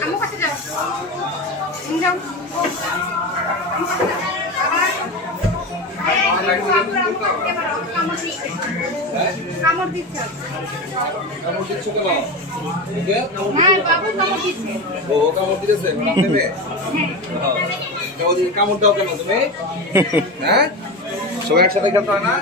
kamu kasih jauh. Jauh. কামড় দিচ্ছে কেন? হ্যাঁ বাবু কামড় দিচ্ছে। ও কামড় দিতেছে নেবে? হ্যাঁ কামড় দাও কেন তুমি? হ্যাঁ সবাই একসাথে খেলতে হয় না?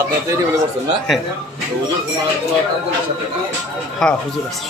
আপনার তৈরি বলে বলছেন না? হুজুর হ্যাঁ হুজুর আছে।